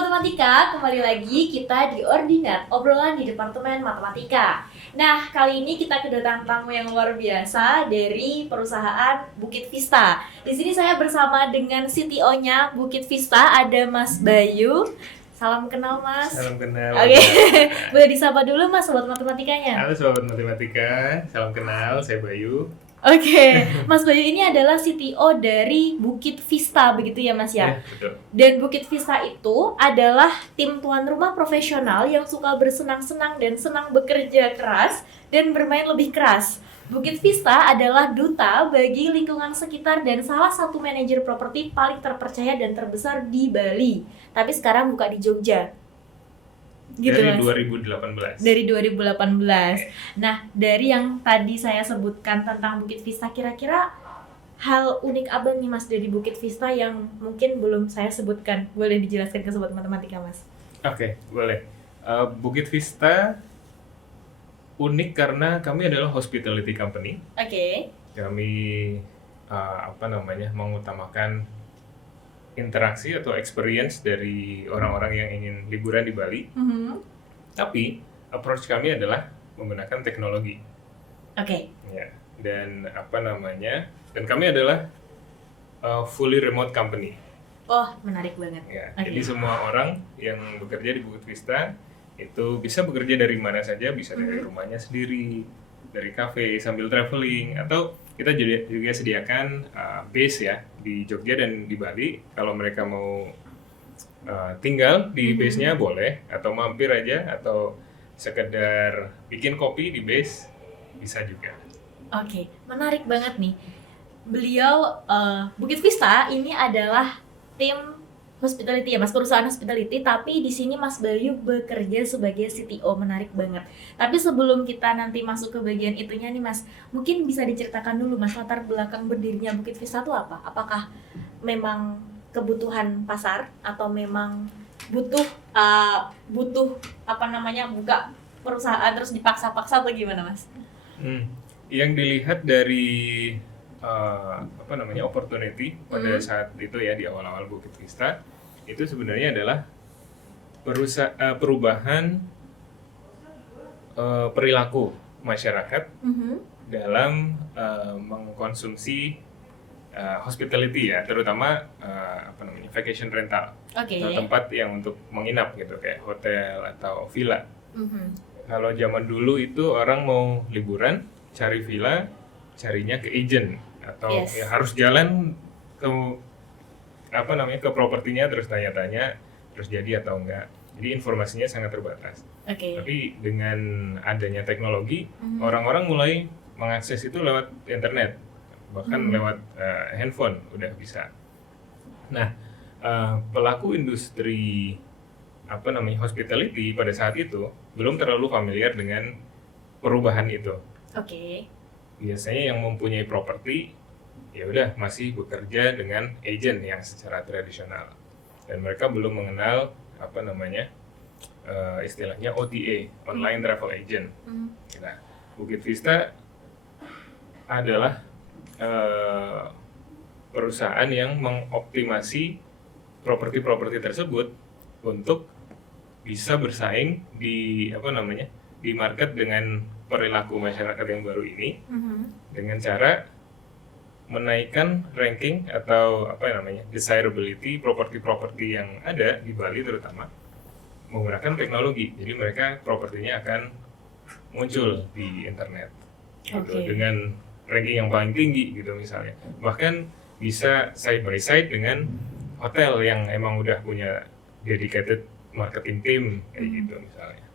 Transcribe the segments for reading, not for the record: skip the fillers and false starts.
Sobat Matematika, kembali lagi kita di Ordinat, obrolan di Departemen Matematika. Nah, kali ini kita kedatangan tamu yang luar biasa dari perusahaan Bukit Vista. Di sini saya bersama dengan CTO-nya Bukit Vista, ada Mas Bayu. Salam kenal, Mas. Salam kenal. Oke, boleh disapa dulu, Mas, Sobat Matematikanya. Halo Sobat Matematika, salam kenal, saya Bayu. Oke, Mas Bayu ini adalah CTO dari Bukit Vista, begitu ya Mas ya? Betul. Dan Bukit Vista itu adalah tim tuan rumah profesional yang suka bersenang-senang dan senang bekerja keras dan bermain lebih keras. Bukit Vista adalah duta bagi lingkungan sekitar dan salah satu manajer properti paling terpercaya dan terbesar di Bali. Tapi sekarang buka di Jogja. Gitu, dari Mas. 2018. Dari 2018. Nah, dari yang tadi saya sebutkan tentang Bukit Vista, kira-kira hal unik apa nih Mas dari Bukit Vista yang mungkin belum saya sebutkan? Boleh dijelaskan ke Sobat Matematika, Mas? Oke, boleh. Bukit Vista unik karena kami adalah hospitality company. Oke. Kami mengutamakan interaksi atau experience dari orang-orang yang ingin liburan di Bali. Tapi approach kami adalah menggunakan teknologi. Oke. Ya, dan dan kami adalah fully remote company. Oh, menarik banget. Ya, Oke. jadi semua orang yang bekerja di Bukit Vista itu bisa bekerja dari mana saja, bisa dari rumahnya sendiri, dari kafe sambil traveling, atau kita juga sediakan base ya di Jogja dan di Bali. Kalau mereka mau tinggal di base-nya boleh, atau mampir aja, atau sekedar bikin kopi di base bisa juga. Oke, menarik banget nih. Beliau Bukit Vista ini adalah tim hospitality ya Mas, perusahaan hospitality, tapi di sini Mas Bayu bekerja sebagai CTO. Menarik banget. Tapi sebelum kita nanti masuk ke bagian itunya nih Mas, mungkin bisa diceritakan dulu Mas latar belakang berdirinya Bukit Vista itu apa? Apakah memang kebutuhan pasar atau memang butuh buka perusahaan terus dipaksa-paksa atau gimana Mas? Yang dilihat dari opportunity pada saat itu ya, di awal-awal Bukit Vista itu sebenarnya adalah perubahan perilaku masyarakat dalam mengkonsumsi hospitality ya, terutama vacation rental. Oke. Atau tempat yang untuk menginap gitu, kayak hotel atau villa. Kalau zaman dulu itu orang mau liburan cari villa, carinya ke agent atau ya harus jalan ke ke propertinya terus tanya-tanya terus jadi atau enggak. Jadi informasinya sangat terbatas. Tapi dengan adanya teknologi, orang-orang mulai mengakses itu lewat internet, bahkan lewat handphone udah bisa. Nah, pelaku industri hospitality pada saat itu belum terlalu familiar dengan perubahan itu. Biasanya yang mempunyai properti ya udah masih bekerja dengan agent yang secara tradisional, dan mereka belum mengenal istilahnya OTA, online travel agent. Nah, Bukit Vista adalah perusahaan yang mengoptimasi properti-properti tersebut untuk bisa bersaing di di market dengan perilaku masyarakat yang baru ini, dengan cara menaikkan ranking atau desirability properti-properti yang ada di Bali terutama menggunakan teknologi. Jadi mereka propertinya akan muncul di internet gitu, dengan ranking yang paling tinggi gitu misalnya. Bahkan bisa side by side dengan hotel yang emang udah punya dedicated marketing team kayak gitu misalnya.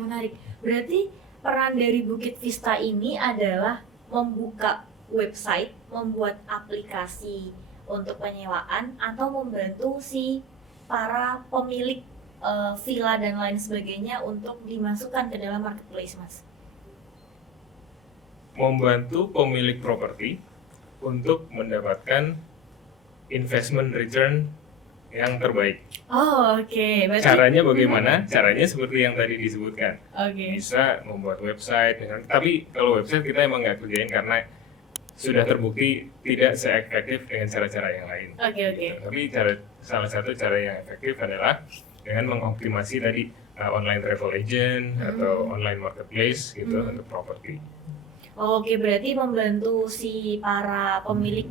Menarik. Berarti peran dari Bukit Vista ini adalah membuka website, membuat aplikasi untuk penyewaan, atau membantu si para pemilik villa dan lain sebagainya untuk dimasukkan ke dalam marketplace, Mas. Membantu pemilik properti untuk mendapatkan investment return yang terbaik. Berarti Caranya bagaimana? Caranya seperti yang tadi disebutkan. Oke. Bisa membuat website, tapi kalau website kita emang nggak kerjain karena sudah terbukti tidak seefektif dengan cara-cara yang lain. Oke. Tapi salah satu cara yang efektif adalah dengan mengoptimasi tadi online travel agent atau online marketplace gitu untuk properti. Oke, berarti membantu si para pemilik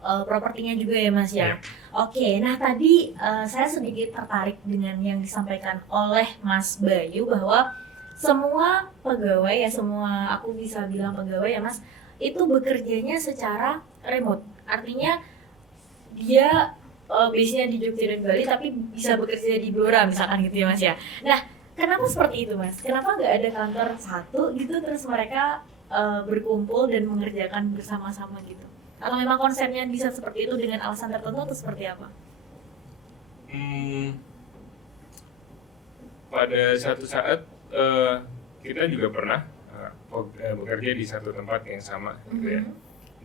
propertinya juga ya Mas ya. Oke, nah tadi saya sedikit tertarik dengan yang disampaikan oleh Mas Bayu bahwa semua pegawai ya, semua aku bisa bilang pegawai ya Mas, itu bekerjanya secara remote. Artinya dia base-nya di Jogja dan Bali tapi bisa bekerja di Blora misalkan gitu ya Mas ya. Nah, kenapa seperti itu Mas? Kenapa nggak ada kantor satu gitu terus mereka berkumpul dan mengerjakan bersama-sama gitu? Atau memang konsepnya bisa seperti itu dengan alasan tertentu atau seperti apa? Pada satu saat kita juga pernah bekerja di satu tempat yang sama gitu ya.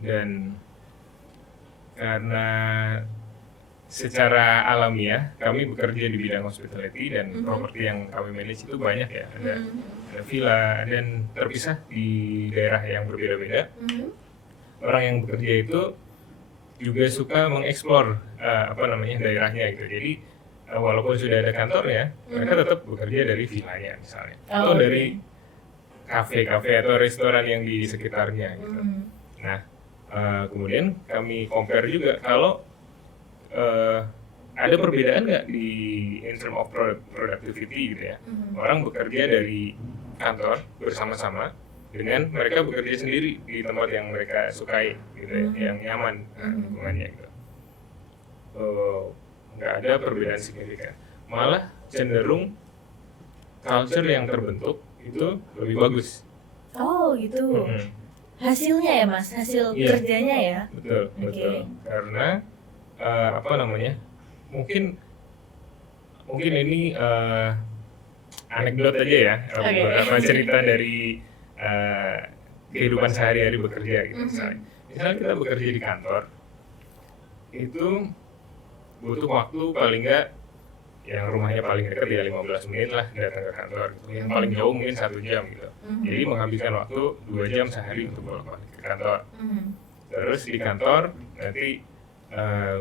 Dan karena secara alamiah kami bekerja di bidang hospitality dan properti yang kami manage itu banyak ya, ada villa dan terpisah di daerah yang berbeda-beda. Orang yang bekerja itu juga suka mengeksplor daerahnya gitu. Jadi walaupun sudah ada kantornya, mereka tetap bekerja dari villanya misalnya, atau dari kafe-kafe atau restoran yang di sekitarnya gitu. Nah, kemudian kami compare juga kalau ada perbedaan nggak di in term of productivity gitu ya. Orang bekerja dari kantor bersama-sama dengan mereka bekerja sendiri di tempat yang mereka sukai gitu ya, yang nyaman lingkungannya gitu. Nggak ada perbedaan signifikan, malah cenderung culture yang terbentuk itu lebih bagus. Oh gitu. Hasilnya ya Mas, hasil kerjanya ya. Betul. Karena mungkin ini anekdot aja ya, beberapa cerita dari kehidupan sehari-hari bekerja gitu. Misalnya kita bekerja di kantor itu butuh waktu paling nggak, yang rumahnya paling dekat ya 15 menit lah datang ke kantor gitu. Yang paling jauh mungkin 1 jam gitu. Jadi menghabiskan waktu 2 jam sehari untuk bolak-balik ke kantor. Terus di kantor nanti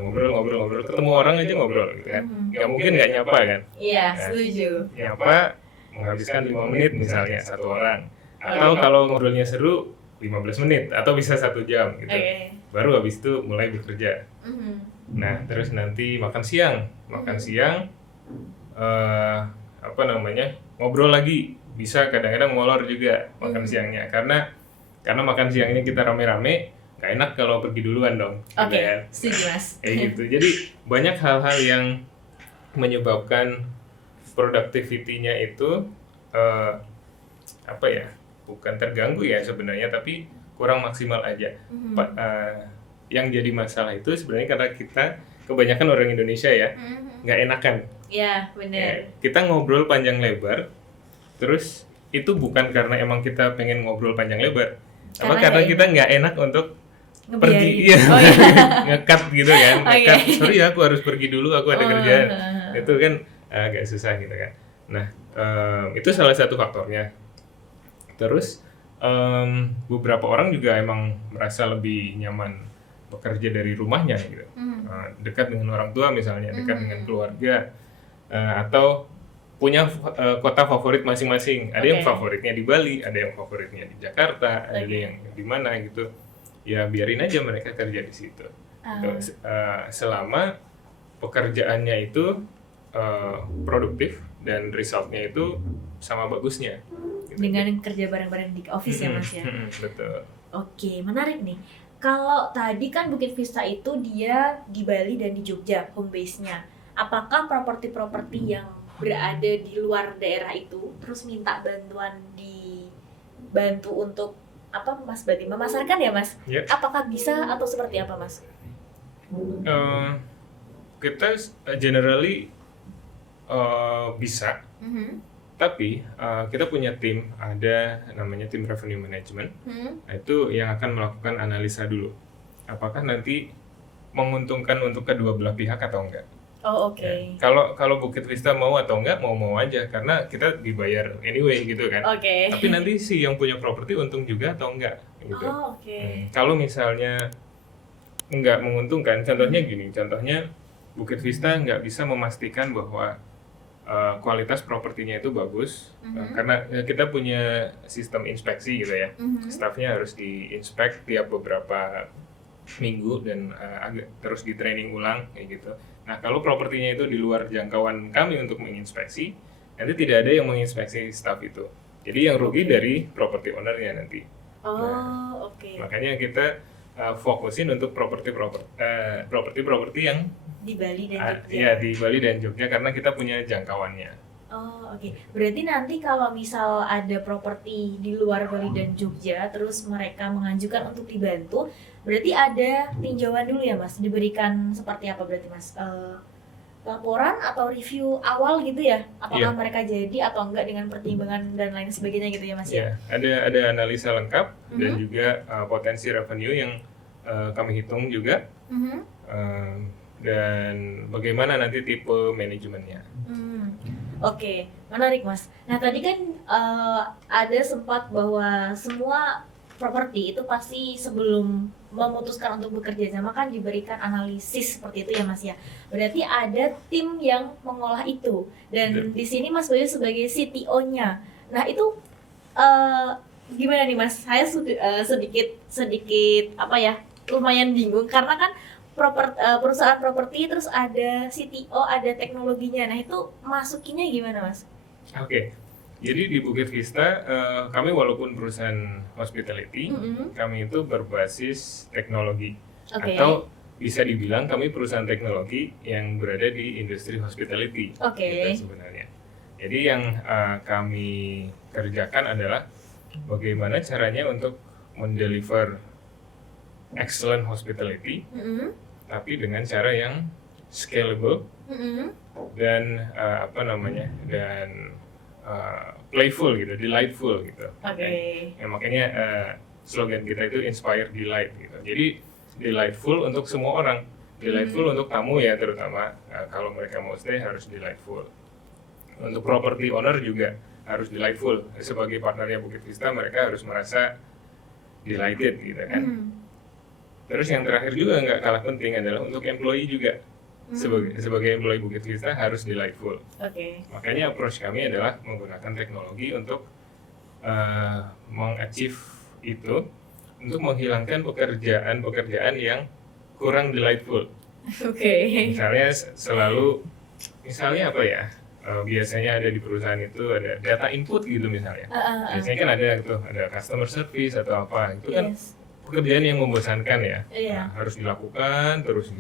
ngobrol, ketemu orang aja ngobrol gitu kan. Nggak mungkin nggak nyapa kan. Iya, setuju. Nyapa menghabiskan 5 menit misalnya satu orang. Atau kalau ngobrolnya seru 15 menit atau bisa 1 jam gitu. Baru habis itu mulai bekerja. Nah, terus nanti makan siang ngobrol lagi, bisa kadang-kadang molor juga makan siangnya karena makan siangnya kita rame-rame, nggak enak kalau pergi duluan dong. Oke, setuju Mas. Gitu. Jadi banyak hal-hal yang menyebabkan productivity-nya itu bukan terganggu ya sebenarnya, tapi kurang maksimal aja. Yang jadi masalah itu sebenarnya karena kita kebanyakan orang Indonesia ya nggak enakan. Iya, benar. Ya, kita ngobrol panjang lebar, terus itu bukan karena emang kita pengen ngobrol panjang lebar, karena kita nggak enak untuk pergi, nge-cut gitu kan, nge-cut, sorry ya aku harus pergi dulu, aku ada kerjaan, itu kan agak susah gitu kan. Nah, itu salah satu faktornya. Terus beberapa orang juga emang merasa lebih nyaman bekerja dari rumahnya gitu, dekat dengan orang tua misalnya, dekat dengan keluarga, atau punya kota favorit masing-masing. Ada yang favoritnya di Bali, ada yang favoritnya di Jakarta, ada yang di mana gitu. Ya biarin aja mereka kerja di situ. Selama pekerjaannya itu produktif dan resultnya itu sama bagusnya. Gitu. Dengan kerja bareng-bareng di office ya Mas ya. Betul. Oke, menarik nih. Kalau tadi kan Bukit Vista itu dia di Bali dan di Jogja home base-nya. Apakah properti-properti yang berada di luar daerah itu terus minta bantuan dibantu untuk Mas berarti memasarkan ya Mas? Yep. Apakah bisa atau seperti apa Mas? Kita generally bisa, tapi kita punya tim, ada namanya tim revenue management. Nah, itu yang akan melakukan analisa dulu, apakah nanti menguntungkan untuk kedua belah pihak atau enggak. Oh oke. Ya, kalau Bukit Vista mau atau enggak, mau aja karena kita dibayar anyway gitu kan. Oke. Tapi nanti si yang punya properti untung juga atau enggak gitu. Oke. Kalau misalnya nggak menguntungkan, contohnya gini, Bukit Vista nggak bisa memastikan bahwa kualitas propertinya itu bagus, karena kita punya sistem inspeksi gitu ya. Staffnya harus diinspek tiap beberapa minggu dan terus di training ulang kayak gitu. Nah, kalau propertinya itu di luar jangkauan kami untuk menginspeksi, nanti tidak ada yang menginspeksi staff itu. Jadi yang rugi dari property owner-nya nanti. Makanya kita fokusin untuk properti yang di Bali dan Jogja. Iya, di Bali dan Jogja karena kita punya jangkauannya. Berarti nanti kalau misal ada properti di luar Bali dan Jogja, terus mereka mengajukan untuk dibantu, berarti ada tinjauan dulu ya Mas? Diberikan seperti apa berarti Mas? Laporan atau review awal gitu ya? Apakah mereka jadi atau enggak dengan pertimbangan dan lain sebagainya gitu ya Mas? Iya, ada analisa lengkap dan juga potensi revenue yang kami hitung juga. Dan bagaimana nanti tipe manajemennya. Oke, menarik Mas. Nah tadi kan ada sempat bahwa semua properti itu pasti sebelum memutuskan untuk bekerja sama kan diberikan analisis seperti itu ya Mas ya. Berarti ada tim yang mengolah itu dan di sini Mas Bayu sebagai CTO-nya. Nah itu gimana nih Mas? Saya sedikit apa ya, lumayan bingung karena kan perusahaan properti terus ada CTO, ada teknologinya. Nah itu masukinnya gimana Mas? Oke. Jadi di Bukit Vista kami walaupun perusahaan hospitality, kami itu berbasis teknologi. Atau bisa dibilang kami perusahaan teknologi yang berada di industri hospitality. Gitu sebenarnya. Jadi yang kami kerjakan adalah bagaimana caranya untuk mendeliver excellent hospitality, tapi dengan cara yang scalable dan playful gitu, delightful gitu. Ya, makanya slogan kita itu inspire delight gitu. Jadi delightful untuk semua orang, delightful untuk tamu ya terutama. Kalau mereka mau stay harus delightful. Untuk property owner juga harus delightful. Sebagai partnernya Bukit Vista mereka harus merasa delighted gitu kan. Terus yang terakhir juga nggak kalah penting adalah untuk employee juga. Sebagai employee Bukit Vista harus delightful. Makanya approach kami adalah menggunakan teknologi untuk mengachieve itu, untuk menghilangkan pekerjaan yang kurang delightful. Misalnya misalnya apa ya? Biasanya ada di perusahaan itu ada data input gitu misalnya. Biasanya kan ada customer service atau apa. Itu kan pekerjaan yang membosankan ya. Nah, harus dilakukan terus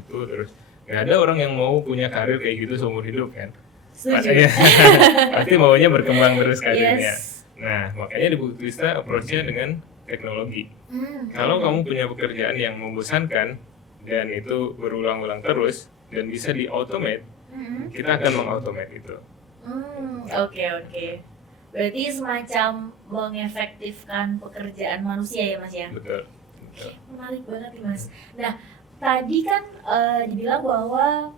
nggak ada orang yang mau punya karir kayak gitu seumur hidup kan. Pasti maunya berkembang terus karirnya. Nah makanya di Bukit Vista approach-nya dengan teknologi. Kalau kamu punya pekerjaan yang membosankan dan itu berulang-ulang terus dan bisa di-automate, kita akan meng-automate itu. Berarti semacam mengefektifkan pekerjaan manusia ya Mas ya? Betul. Menarik banget nih Mas. Nah tadi kan dibilang bahwa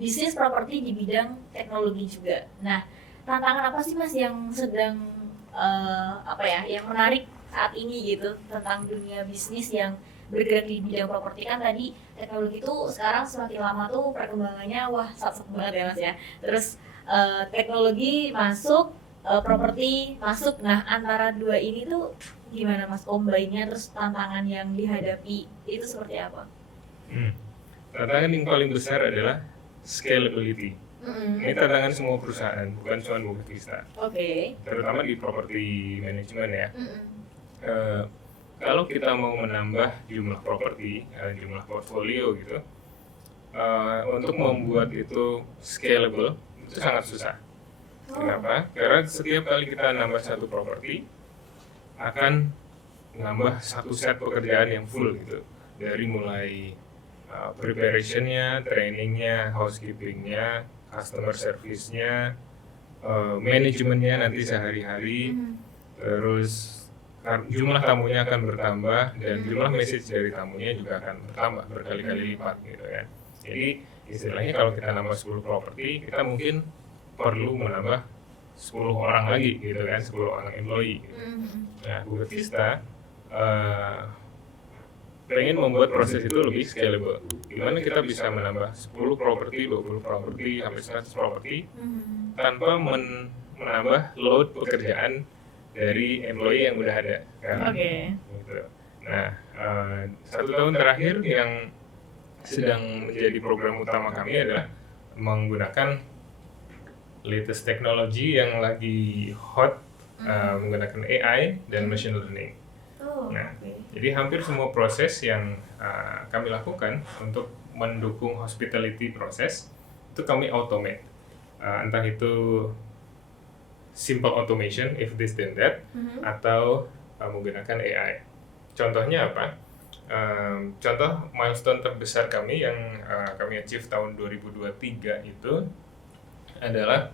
bisnis properti di bidang teknologi juga. Nah tantangan apa sih Mas yang sedang yang menarik saat ini gitu tentang dunia bisnis yang bergerak di bidang properti? Kan tadi teknologi itu sekarang semakin lama tuh perkembangannya sat-sat banget ya Mas ya. Terus teknologi masuk, properti masuk. Nah antara dua ini tuh gimana Mas combine-nya, terus tantangan yang dihadapi itu seperti apa? Tantangan yang paling besar adalah scalability. Ini tantangan semua perusahaan, bukan cuma Bukit Vista. Terutama di property management ya. Kalau kita mau menambah jumlah properti, jumlah portfolio gitu, untuk membuat itu scalable itu sangat susah. Kenapa? Karena setiap kali kita nambah satu properti akan nambah satu set pekerjaan yang full gitu, dari mulai preparationnya, trainingnya, housekeepingnya, customer service-nya, manajemennya nanti sehari-hari, terus jumlah tamunya akan bertambah dan jumlah message dari tamunya juga akan bertambah berkali-kali lipat gitu ya. Jadi istilahnya kalau kita nambah 10 properti, kita mungkin perlu menambah 10 orang lagi gitu kan, 10 orang employee gitu. Nah Bukit Vista pengen membuat proses itu lebih scalable. Gimana kita bisa menambah 10 properti, 20 properti, sampai 100 properti tanpa menambah load pekerjaan dari employee yang udah ada. Kan? Gitu. Nah, 1 tahun terakhir yang sedang menjadi program utama kami adalah menggunakan latest technology yang lagi hot, menggunakan AI dan machine learning. Jadi hampir semua proses yang kami lakukan untuk mendukung hospitality proses itu kami automate, entah itu simple automation, if this then that, atau menggunakan AI. Contohnya apa? Contoh milestone terbesar kami yang kami achieve tahun 2023 itu adalah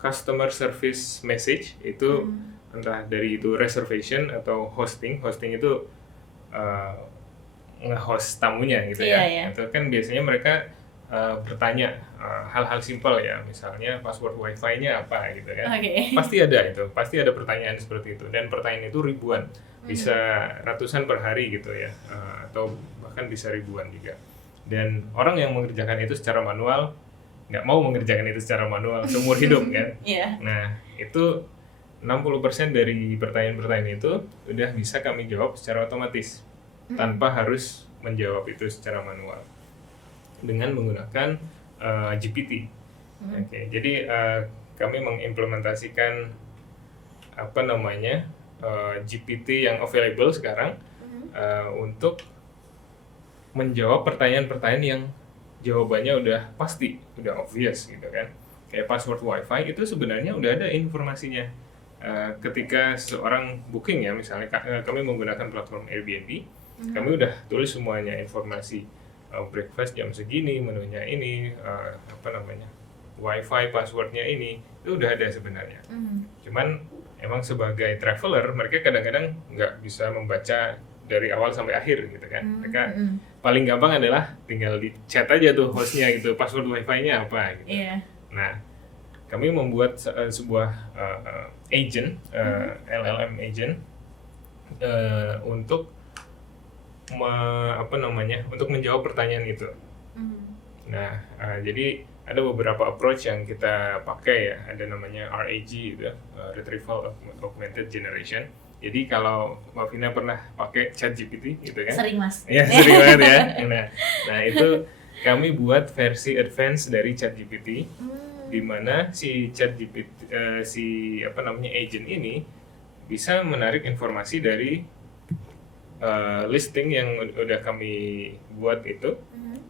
customer service message itu entah dari itu reservation atau hosting itu nge-host tamunya gitu ya. Itu kan biasanya mereka bertanya hal-hal simpel ya, misalnya password wifi-nya apa gitu kan. Pasti ada pertanyaan seperti itu, dan pertanyaan itu ribuan, bisa ratusan per hari gitu ya, atau bahkan bisa ribuan juga. Dan orang yang mengerjakan itu secara manual nggak mau mengerjakan itu secara manual seumur hidup kan. Nah, itu 60% dari pertanyaan-pertanyaan itu udah bisa kami jawab secara otomatis tanpa harus menjawab itu secara manual dengan menggunakan GPT. Jadi kami mengimplementasikan GPT yang available sekarang untuk menjawab pertanyaan-pertanyaan yang jawabannya udah pasti, udah obvious gitu kan. Kayak password wifi itu sebenarnya udah ada informasinya. Ketika seorang booking ya, misalnya kami menggunakan platform Airbnb, kami udah tulis semuanya, informasi breakfast jam segini, menunya ini, wifi passwordnya ini, itu udah ada sebenarnya. Cuman emang sebagai traveler mereka kadang-kadang nggak bisa membaca dari awal sampai akhir gitu kan. Mereka paling gampang adalah tinggal di chat aja tuh hostnya gitu, password wifi-nya apa gitu. Nah, kami membuat sebuah agent, LLM agent untuk untuk menjawab pertanyaan itu. Nah, jadi ada beberapa approach yang kita pakai ya, ada namanya RAG gitu, Retrieval Augmented Generation. Jadi kalau Mbak Vina pernah pakai ChatGPT gitu kan? Sering Mas. Ya, sering banget ya. Nah itu kami buat versi advance dari ChatGPT, di mana si ChatGPT, agent ini bisa menarik informasi dari listing yang udah kami buat itu,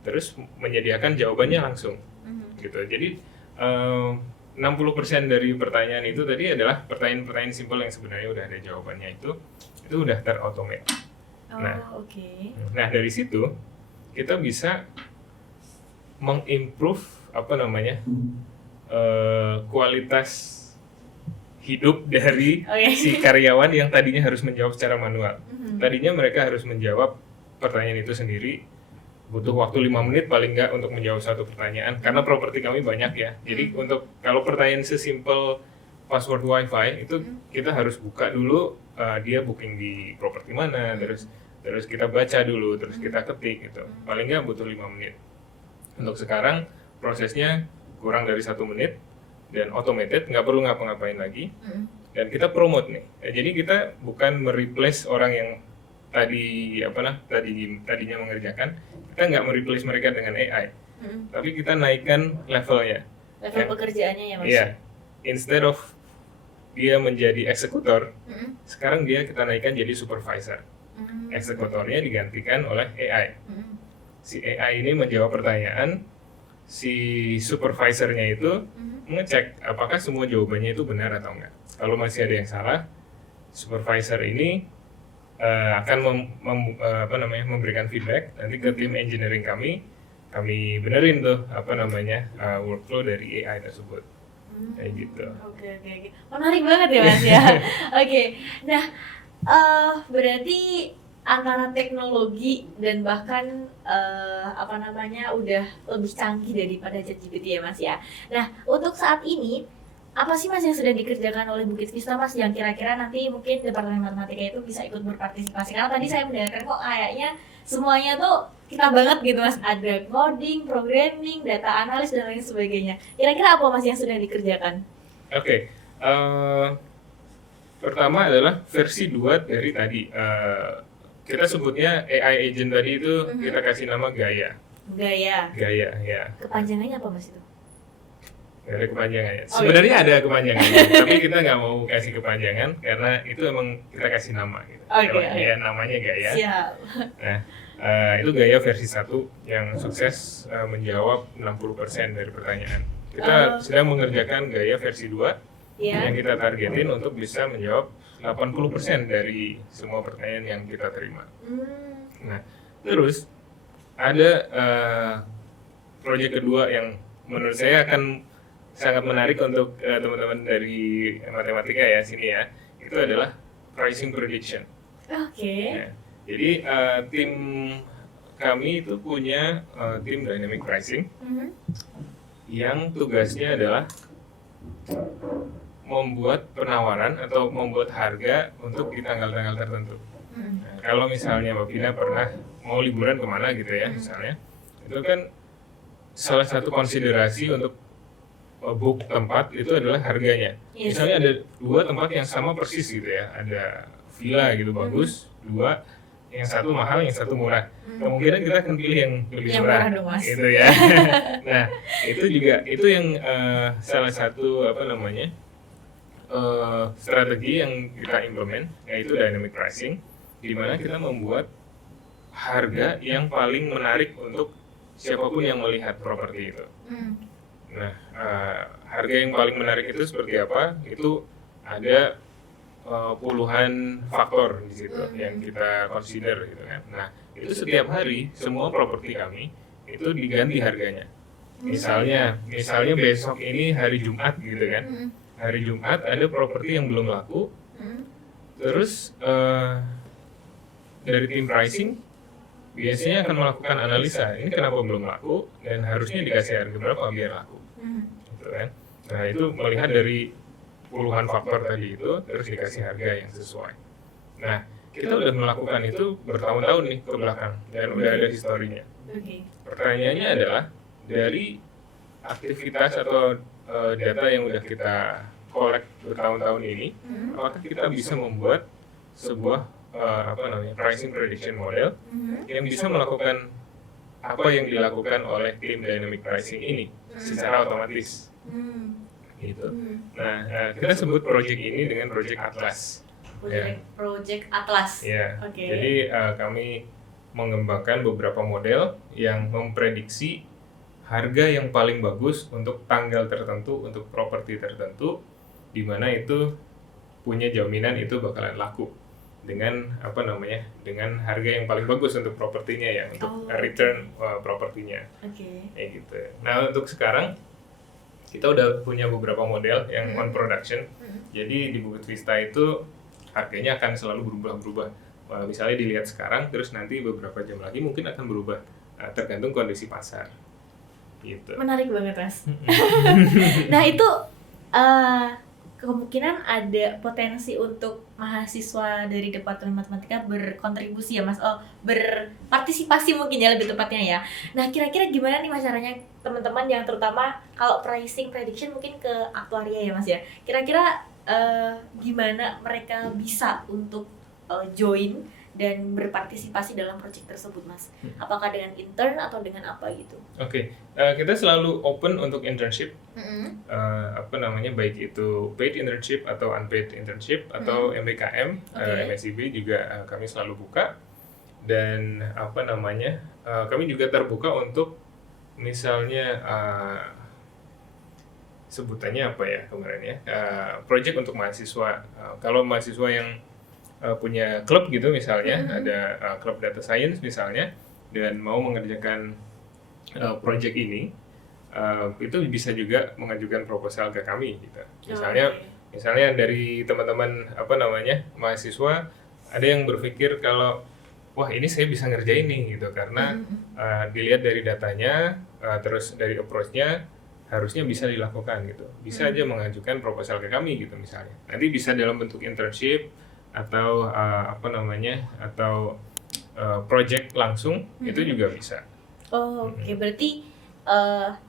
terus menyediakan jawabannya langsung, gitu. Jadi 60% dari pertanyaan itu tadi adalah pertanyaan-pertanyaan simpel yang sebenarnya udah ada jawabannya, itu udah terautomate. Nah dari situ kita bisa mengimprove kualitas hidup dari si karyawan yang tadinya harus menjawab secara manual. Tadinya mereka harus menjawab pertanyaan itu sendiri, butuh waktu 5 menit paling nggak untuk menjawab satu pertanyaan, karena properti kami banyak ya. Jadi untuk kalau pertanyaan sesimpel password wifi itu kita harus buka dulu, dia booking di properti mana, terus kita baca dulu, terus kita ketik gitu. Paling nggak butuh 5 menit. Untuk sekarang prosesnya kurang dari 1 menit dan automated, nggak perlu ngapa-ngapain lagi. Dan kita promote nih. Jadi kita bukan mereplace orang yang tadinya mengerjakan, kita nggak mereplace mereka dengan AI, tapi kita naikkan levelnya. Pekerjaannya ya Mas? Iya, instead of dia menjadi eksekutor, sekarang kita naikkan jadi supervisor. Eksekutornya digantikan oleh AI. Si AI ini menjawab pertanyaan, si supervisornya itu mengecek apakah semua jawabannya itu benar atau enggak. Kalau masih ada yang salah, supervisor ini akan memberikan feedback nanti ke tim engineering kami benerin tuh workflow dari AI tersebut. Kayak gitu. Oke. Menarik banget ya Mas ya. Nah berarti antara teknologi dan bahkan udah lebih canggih daripada ChatGPT ya Mas ya. Nah untuk saat ini apa sih Mas yang sudah dikerjakan oleh Bukit Vista Mas yang kira-kira nanti mungkin Departemen Matematika itu bisa ikut berpartisipasi? Karena tadi saya mendengarkan kok kayaknya semuanya tuh kita banget gitu Mas, ada coding, programming, data analis dan lain sebagainya. Kira-kira apa Mas yang sudah dikerjakan? Oke, pertama adalah versi 2 dari tadi. Kita sebutnya AI agent tadi itu kita kasih nama Gaia. Gaia, ya. Kepanjangannya apa Mas itu? Gak ada kepanjangannya. Sebenarnya ada kepanjangannya, tapi kita nggak mau kasih kepanjangan karena itu emang kita kasih nama. Gitu. Ya, namanya Gaia. Siap. Nah, itu Gaia versi 1 yang sukses menjawab 60% dari pertanyaan. Kita sedang mengerjakan Gaia versi 2 yang kita targetin untuk bisa menjawab 80% dari semua pertanyaan yang kita terima. Nah, terus ada proyek kedua yang menurut saya akan sangat menarik untuk teman-teman dari matematika ya sini ya. Itu adalah pricing prediction. Nah, jadi tim kami itu punya tim dynamic pricing yang tugasnya adalah membuat penawaran atau membuat harga untuk di tanggal-tanggal tertentu. Nah, kalau misalnya Mbak Vina pernah mau liburan kemana gitu ya misalnya, itu kan salah satu konsiderasi untuk book tempat itu adalah harganya. Misalnya ada 2 tempat yang sama persis gitu ya, ada villa gitu bagus, 2 yang satu mahal, yang satu murah. Kemungkinan kita akan pilih yang lebih murah, gitu ya. Nah, itu yang salah satu strategi yang kita implement, yaitu dynamic pricing, di mana kita membuat harga yang paling menarik untuk siapapun yang melihat properti itu. Nah, harga yang paling menarik itu seperti apa? Itu ada puluhan faktor di situ yang kita consider gitu kan. Nah, itu setiap hari semua properti kami itu diganti harganya. Misalnya besok ini hari Jumat gitu kan. Hari Jumat ada properti yang belum laku. Terus dari tim pricing biasanya akan melakukan analisa, ini kenapa belum laku dan harusnya dikasih harga berapa biar laku. Gitu kan. Nah, itu melihat dari puluhan faktor tadi itu terus dikasih harga yang sesuai. Nah, kita udah melakukan itu bertahun-tahun nih ke belakang dan udah ada historinya. Pertanyaannya adalah dari aktivitas atau data yang udah kita collect bertahun-tahun ini, apakah kita bisa membuat sebuah pricing prediction model yang bisa melakukan apa yang dilakukan oleh tim dynamic pricing ini secara otomatis. Gitu. Nah, kita sebut project ini dengan project Atlas. Project Atlas. Ya. Jadi kami mengembangkan beberapa model yang memprediksi harga yang paling bagus untuk tanggal tertentu, untuk properti tertentu, di mana itu punya jaminan itu bakalan laku dengan dengan harga yang paling bagus untuk propertinya ya, untuk return propertinya. Kayak gitu. Nah, untuk sekarang kita udah punya beberapa model yang on production. Jadi di Bukit Vista itu harganya akan selalu berubah-ubah. Misalnya dilihat sekarang, terus nanti beberapa jam lagi mungkin akan berubah, tergantung kondisi pasar. Gitu. Menarik banget, Mas. Nah, itu kemungkinan ada potensi untuk mahasiswa dari Departemen Matematika berkontribusi ya Mas, berpartisipasi mungkin ya lebih tepatnya ya. Nah, kira-kira gimana nih Mas caranya teman-teman yang terutama kalau pricing prediction mungkin ke aktuaria ya Mas ya. Kira-kira gimana mereka bisa untuk join dan berpartisipasi dalam proyek tersebut Mas? Apakah dengan intern atau dengan apa gitu? Oke, kita selalu open untuk internship. Baik itu paid internship atau unpaid internship atau MBKM, MSIB juga kami selalu buka. Dan kami juga terbuka untuk misalnya sebutannya apa ya kemarin ya, project untuk mahasiswa. Kalau mahasiswa yang punya klub gitu misalnya, ada klub data science misalnya, dan mau mengerjakan project ini, itu bisa juga mengajukan proposal ke kami gitu. Misalnya dari teman-teman mahasiswa ada yang berpikir kalau wah ini saya bisa ngerjain nih gitu karena dilihat dari datanya, terus dari approach-nya harusnya bisa dilakukan gitu. Bisa aja mengajukan proposal ke kami gitu misalnya. Nanti bisa dalam bentuk internship atau project langsung itu juga bisa. Oke, berarti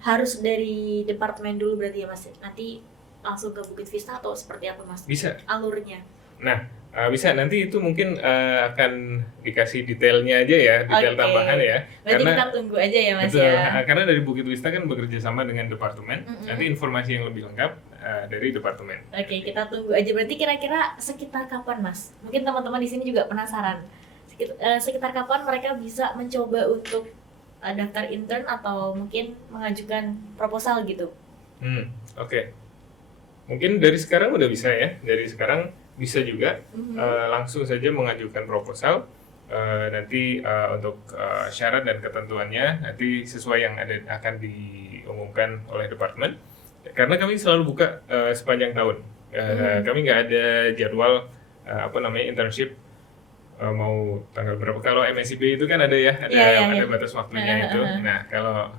harus dari departemen dulu berarti ya Mas. Nanti langsung ke Bukit Vista atau seperti apa Mas? Bisa. Alurnya. Nah, bisa nanti itu mungkin akan dikasih detailnya aja ya, detail tambahan ya. Berarti kita tunggu aja ya Mas betul, ya. karena dari Bukit Vista kan bekerja sama dengan departemen. Nanti informasi yang lebih lengkap dari departemen. Oke, kita tunggu aja. Berarti kira-kira sekitar kapan Mas? Mungkin teman-teman di sini juga penasaran. Sekitar kapan mereka bisa mencoba untuk daftar intern atau mungkin mengajukan proposal gitu? Oke. Mungkin dari sekarang udah bisa ya. Dari sekarang bisa juga langsung saja mengajukan proposal. Nanti untuk syarat dan ketentuannya nanti sesuai yang akan diumumkan oleh departemen. Karena kami selalu buka sepanjang tahun. Kami nggak ada jadwal internship mau tanggal berapa. Kalau MSIP itu kan ada ya, ada batas waktunya itu. Nah, kalau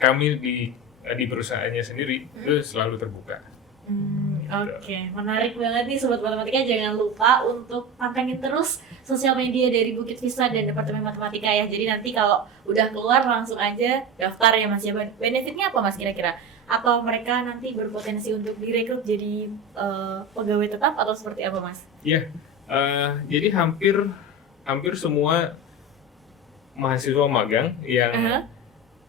kami di perusahaannya sendiri itu selalu terbuka. Oke, menarik banget nih Sobat Matematika. Jangan lupa untuk pantengin terus sosial media dari Bukit Vista dan Departemen Matematika ya. Jadi nanti kalau udah keluar langsung aja daftar ya Mas ya. Benefitnya apa Mas kira-kira? Apa mereka nanti berpotensi untuk direkrut jadi pegawai tetap atau seperti apa Mas? Iya, jadi hampir semua mahasiswa magang yang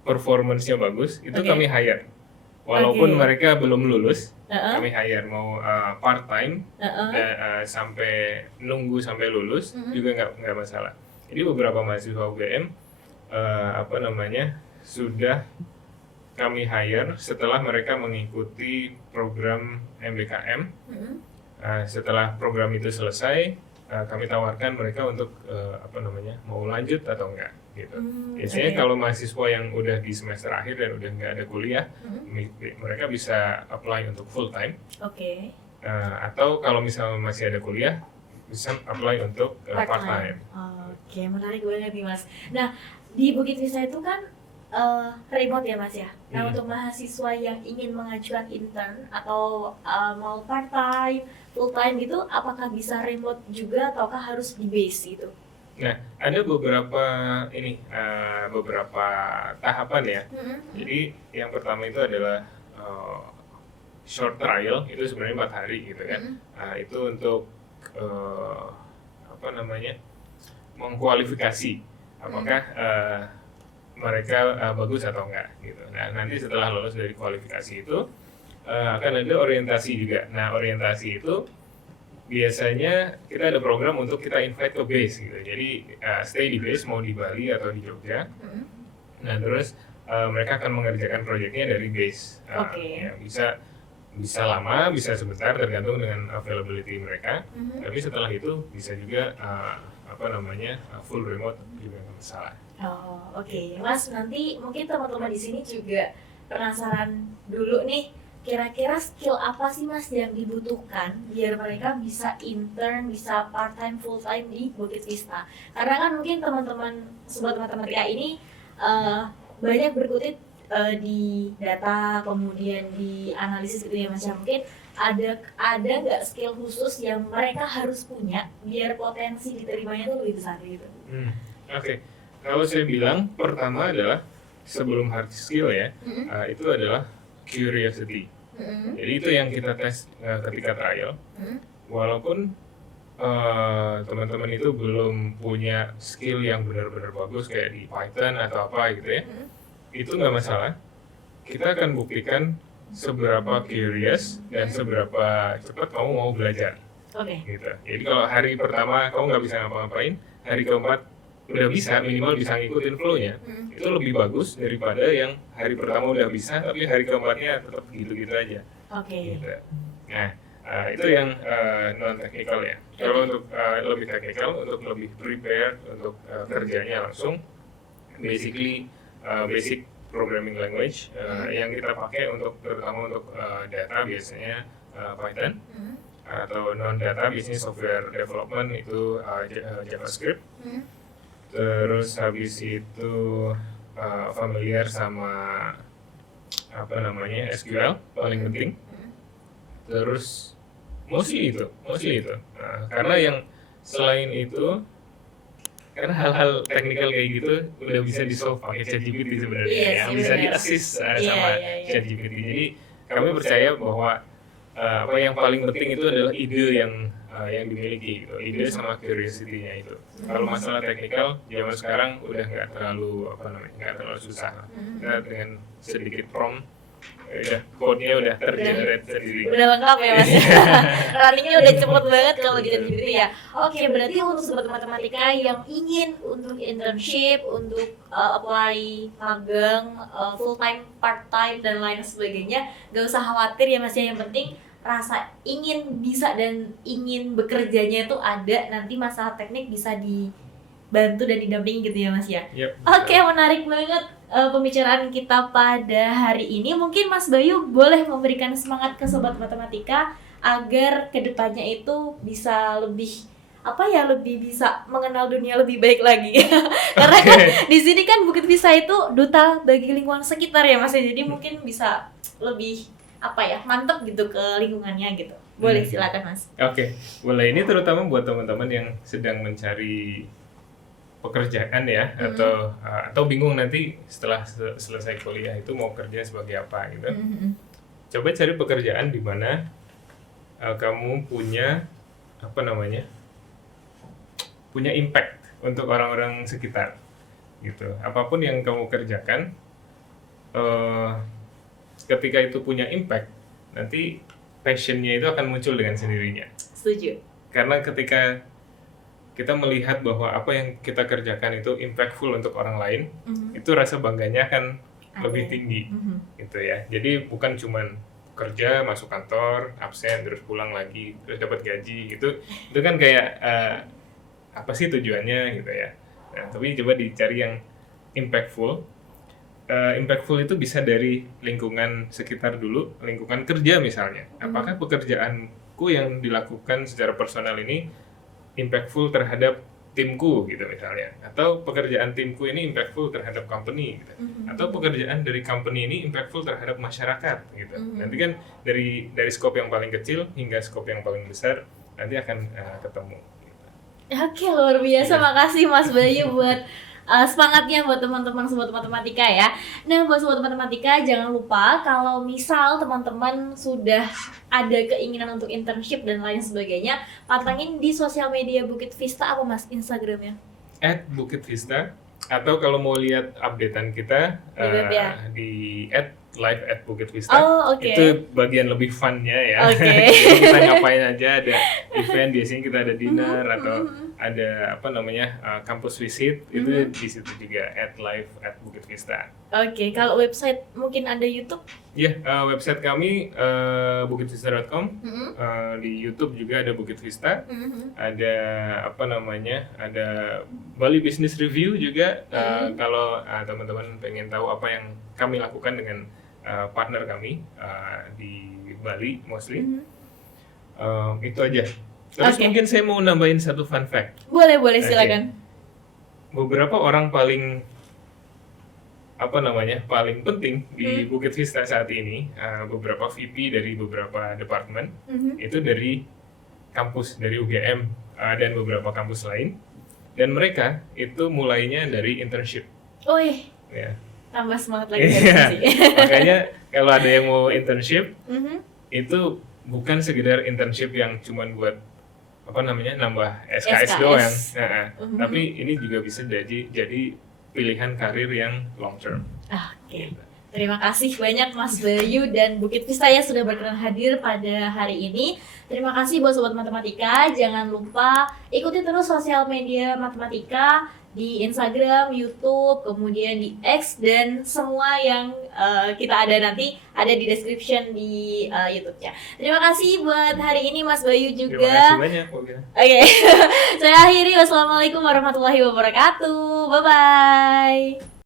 performance-nya bagus itu kami hire. Walaupun mereka belum lulus, kami hire mau part time sampai lulus juga nggak masalah. Jadi beberapa mahasiswa UGM sudah kami hire setelah mereka mengikuti program MBKM. Setelah program itu selesai, kami tawarkan mereka untuk mau lanjut atau enggak gitu. Biasanya kalau mahasiswa yang udah di semester akhir dan udah nggak ada kuliah, mereka bisa apply untuk full time. Atau kalau misalnya masih ada kuliah, bisa apply untuk part time. Oke, menarik banget nih Mas. Nah, di Bukit Vista itu kan remote ya Mas ya. Nah, untuk mahasiswa yang ingin mengajukan intern atau mau part time, full time gitu, apakah bisa remote juga ataukah harus di base gitu? Nah, ada beberapa tahapan ya. Jadi yang pertama itu adalah short trial, itu sebenarnya 4 hari gitu kan. Itu untuk mengkualifikasi apakah mereka bagus atau enggak gitu. Nah, nanti setelah lolos dari kualifikasi itu akan ada orientasi juga. Nah, orientasi itu biasanya kita ada program untuk kita invite ke base gitu. Jadi stay di base, mau di Bali atau di Jogja. Nah, terus mereka akan mengerjakan proyeknya dari base. Ya, bisa lama, bisa sebentar tergantung dengan availability mereka. Tapi setelah itu bisa juga full remote juga nggak masalah. Oke. Mas, nanti mungkin teman-teman di sini juga penasaran dulu nih, kira-kira skill apa sih Mas yang dibutuhkan biar mereka bisa intern, bisa part time, full time di Bukit Vista? Karena kan mungkin teman-teman Sobat Matematika ini banyak berkutit di data, kemudian di analisis gitu ya Mas. Mungkin ada nggak skill khusus yang mereka harus punya biar potensi diterimanya itu lebih besar gitu? Oke. Kalau saya bilang pertama adalah sebelum hard skill ya, itu adalah curiosity. Jadi itu yang kita tes ketika trial. Walaupun teman-teman itu belum punya skill yang benar-benar bagus kayak di Python atau apa gitu ya, itu nggak masalah. Kita akan buktikan seberapa curious dan seberapa cepat kamu mau belajar. Gitu. Jadi kalau hari pertama kamu nggak bisa ngapa-ngapain, hari keempat udah bisa, minimal bisa ngikutin flow-nya, itu lebih bagus daripada yang hari pertama udah bisa tapi hari keempatnya tetap gitu-gitu aja. Gitu. Nah, itu yang non teknikal ya. Kalau untuk lebih teknikal, untuk lebih prepare untuk kerjanya langsung, basically basic programming language yang kita pakai untuk terutama untuk data biasanya Python. Atau non data biasanya software development itu JavaScript. Terus habis itu familiar sama SQL paling penting. Terus mostly itu. Nah, karena yang selain itu, karena hal-hal teknikal kayak gitu udah bisa di-solve pakai ChatGPT sebenarnya, yang bisa di-assist sama ChatGPT. Jadi kami percaya bahwa yang paling penting itu adalah ide yang dimiliki gitu, ide sama curiosity-nya itu. Kalau masalah teknikal zaman sekarang udah nggak terlalu susah. Kita dengan sedikit prompt code-nya udah tergenerate sendiri. Udah lengkap ya Mas. Runningnya udah cepet banget kalau gitu ya. Oke, berarti untuk sobat matematika yang ingin untuk internship, untuk apply magang, full time, part time dan lain sebagainya, gak usah khawatir ya Mas. Yang penting rasa ingin bisa dan ingin bekerjanya itu ada, nanti masalah teknik bisa dibantu dan didampingi gitu ya Mas ya. Yep. Oke, menarik banget pembicaraan kita pada hari ini. Mungkin Mas Bayu boleh memberikan semangat ke sobat matematika agar kedepannya itu bisa lebih lebih bisa mengenal dunia lebih baik lagi. Karena kan di sini kan Bukit Vista itu duta bagi lingkungan sekitar ya Mas. Jadi mungkin bisa lebih mantap gitu ke lingkungannya gitu. Boleh silakan Mas. Oke, boleh. Ini terutama buat teman-teman yang sedang mencari pekerjaan ya, atau bingung nanti setelah selesai kuliah itu mau kerja sebagai apa gitu. Coba cari pekerjaan di mana kamu punya punya impact untuk orang-orang sekitar gitu. Apapun yang kamu kerjakan, ketika itu punya impact, nanti passion-nya itu akan muncul dengan sendirinya. Setuju. Karena ketika kita melihat bahwa apa yang kita kerjakan itu impactful untuk orang lain, itu rasa bangganya akan lebih tinggi, gitu ya. Jadi bukan cuman kerja, masuk kantor, absen, terus pulang lagi, terus dapat gaji, gitu. Itu kan kayak apa sih tujuannya, gitu ya. Nah, tapi coba dicari yang impactful. Impactful itu bisa dari lingkungan sekitar dulu, lingkungan kerja misalnya. Apakah pekerjaanku yang dilakukan secara personal ini impactful terhadap timku gitu misalnya, atau pekerjaan timku ini impactful terhadap company gitu, atau pekerjaan dari company ini impactful terhadap masyarakat gitu. Nanti kan dari scope yang paling kecil hingga scope yang paling besar nanti akan ketemu gitu. Oke, luar biasa. Makasih Mas Bayu buat semangatnya buat teman-teman sobat matematika ya. Nah, buat sobat matematika jangan lupa kalau misal teman-teman sudah ada keinginan untuk internship dan lain sebagainya, pantengin di sosial media Bukit Vista apa Mas Instagramnya? @bukitvista, atau kalau mau lihat updatean kita di @live@bukitvista. Itu bagian lebih funnya ya. Jadi kita ngapain aja, ada event, biasanya kita ada dinner atau ada campus visit, itu di situ juga @live@bukitvista. Kalau website mungkin ada YouTube? Iya, website kami bukitvista.com. Di YouTube juga ada Bukit Vista. Ada ada Bali Business Review juga. Kalau teman-teman pengen tahu apa yang kami lakukan dengan partner kami di Bali mostly. Itu aja. Terus mungkin saya mau nambahin satu fun fact. Boleh silakan. Beberapa orang paling paling penting di Bukit Vista saat ini, beberapa VP dari beberapa departemen itu dari kampus, dari UGM dan beberapa kampus lain, dan mereka itu mulainya dari internship. Ya. Tambah semangat lagi. Makanya kalau ada yang mau internship, itu bukan sekedar internship yang cuman buat nambah SKS doang. Tapi ini juga bisa jadi pilihan karir yang long term. Oke. Terima kasih banyak Mas Bayu dan Bukit Vista ya sudah berkenan hadir pada hari ini. Terima kasih buat sobat matematika. Jangan lupa ikuti terus sosial media matematika di Instagram, YouTube, kemudian di X, dan semua yang kita ada nanti ada di description di YouTube-nya. Terima kasih buat hari ini Mas Bayu juga. Terima kasih banyak. Oke. Saya akhiri. Wassalamualaikum warahmatullahi wabarakatuh. Bye-bye.